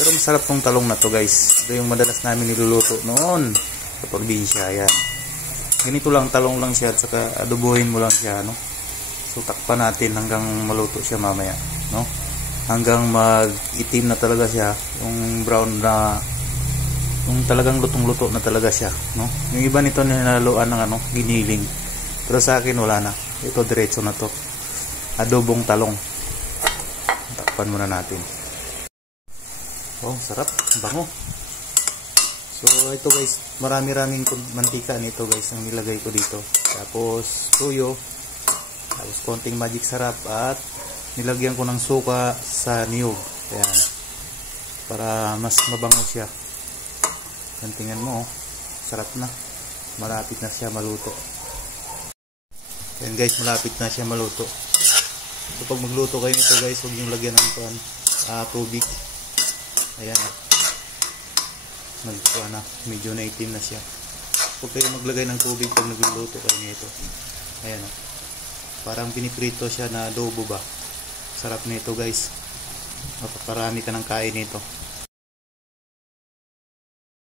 Pero masarap tong talong na to guys. Ito yung madalas namin niluluto noon sa probinsya. Ayan. Ganito lang, talong lang siya at saka adobohin mo lang siya, no? So takpan natin hanggang maluto siya mamaya, no? Hanggang mag-itim na talaga siya, yung brown na, yung talagang lutong-luto na talaga siya, no? Yung iba nito nilaluan ng giniling. Pero sa akin wala na. Ito diretso na to. Adobong talong. Takpan muna natin. Oh, sarap, bango. So ito guys, marami-raming mantika nito guys ang nilagay ko dito. Tapos tuyo, tapos konting magic sarap at nilagyan ko ng suka sa niyog. Ayan. Para mas mabango siya. Yan, tingnan mo, oh. Sarap na. Malapit na siya maluto. Ayan guys, malapit na siya maluto. So pag magluto kayo nito guys, huwag yung lagyan ng tubig. Ayan, medyo naitim na siya. Huwag kayo maglagay ng tubig pag nagluluto kayo nito. Ayan, parang piniprito siya na adobo ba. Sarap nito guys. Mapaparami ka ng kain nito.